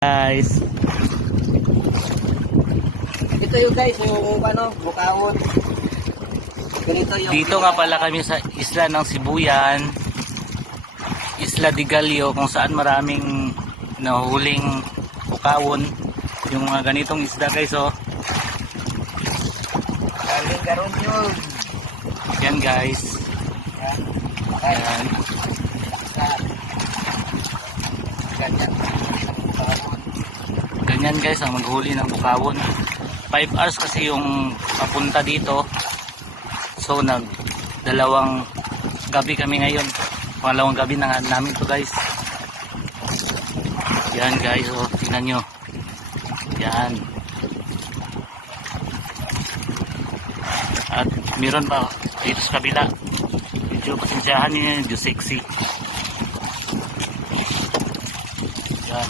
Guys, Ito yung guys, yung bukawon. Ganito yung dito nga pala kami sa isla ng Sibuyan, Isla de Gallo, kung saan maraming nahuhuling bukawon. Yung mga ganitong isda guys, oh. galing garon yun. Yan guys. Yan. Ganyan. Ganyan guys ang maghuli ng bukawon. 5 hours kasi yung papunta dito. So dalawang gabi kami ngayon. Pangalawang gabi na namin to guys. Yan guys, oh, tingnan nyo. Yan. At meron pa dito sa kabila. Medyo pasensyahan nyo, medyo sexy. Yan.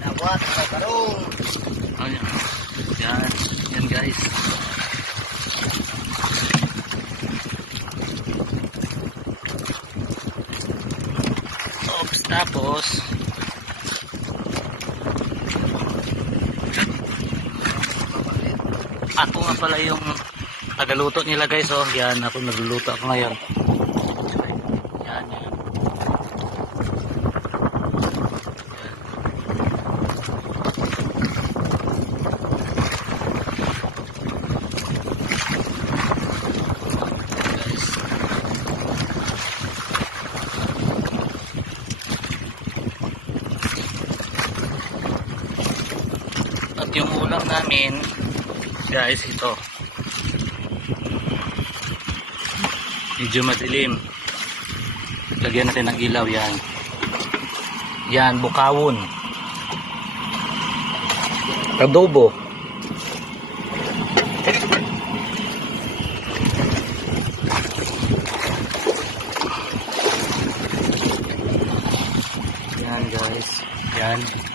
Nawat sa karong. Yan. Yan guys. Oops, tapos ako nga pala yung tagaluto nila guys, oh. Yan, ako nagluluto ako ngayon. Yan, yan. At yung ulam namin guys, ito medyo madilim, lagyan natin ng ilaw. Yan, yan, bukawon, adobo. Yan guys, yan.